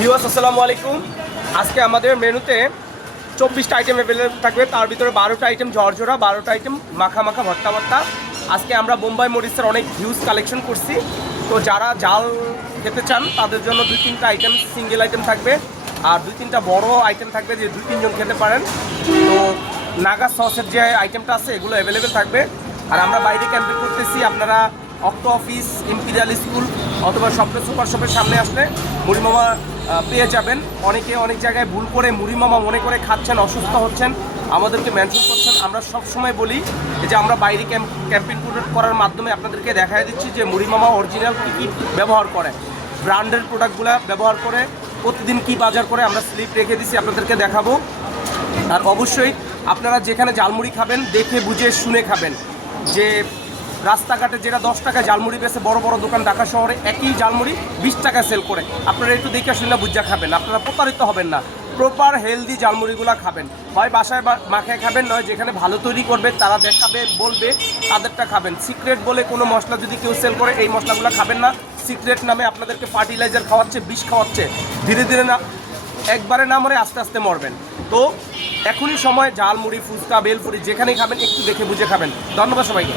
Viewers আসসালামু আলাইকুম। আজকে আমাদের মেনুতে 24টা আইটেম অ্যাভেলেবল থাকবে। তার ভিতরে 12টা আইটেম ঝরঝরা, 12টা আইটেম মাখা মাখা ভর্তা ভর্তা। আজকে আমরা বোম্বাই মরিচের অনেক হিউজ কালেকশন করছি। তো যারা জাল খেতে চান তাদের জন্য 2-3টা আইটেম সিঙ্গেল আইটেম থাকবে, আর 2-3টা বড় আইটেম থাকবে যে 2-3 জন খেতে পারেন। তো নাগা সসের যে আইটেমটা আছে এগুলো অ্যাভেলেবেল থাকবে। আর আমরা বাইরে ক্যাম্পিং করতেছি, আপনারা অক্টো অফিস, ইম্পিরিয়াল স্কুল অথবা স্বপ্ন সুপার শপের সামনে আসলে মুড়ি মামা পেয়ে যাবেন। অনেকে অনেক জায়গায় ভুল করে মুড়ি মামা মনে করে খাচ্ছেন, অসুস্থ হচ্ছেন, আমাদেরকে মেনশন করছেন। আমরা সব সময় বলি যে আমরা বাইরে ক্যাম্পিং করার মাধ্যমে আপনাদেরকে দেখাই দিচ্ছি যে মুড়ি মামা অরিজিনাল কী কী ব্যবহার করে, ব্র্যান্ডের প্রোডাক্টগুলো ব্যবহার করে, প্রতিদিন কি বাজার করে আমরা স্লিপ রেখে দিচ্ছি, আপনাদেরকে দেখাবো। আর অবশ্যই আপনারা যেখানে জালমুড়ি খাবেন দেখে বুঝে শুনে খাবেন। যে রাস্তাঘাটে যেটা 10 টাকা জালমুড়ি বেছে বড় বড় দোকান ঢাকা শহরে একই জালমুড়ি 20 টাকা সেল করে, আপনারা একটু দেখে শুনে বুঝা খাবেন, আপনারা প্রতারিত হবেন না। প্রপার হেলদি জালমুড়িগুলো খাবেন, হয় বাসায় মাখায় খাবেন, নয় যেখানে ভালো তৈরি করবে তারা দেখাবে বলবে তাদেরটা খাবেন। সিক্রেট বলে কোনো মশলা যদি কেউ সেল করে এই মশলাগুলো খাবেন না। সিক্রেট নামে আপনাদেরকে ফার্টিলাইজার খাওয়াচ্ছে, বিষ খাওয়াচ্ছে, ধীরে ধীরে না একবারে না মরে আস্তে আস্তে মরবেন। তো এখনই সময় জালমুড়ি, ফুচকা, বেলপুরি যেখানেই খাবেন একটু দেখে বুঝে খাবেন। ধন্যবাদ সবাইকে।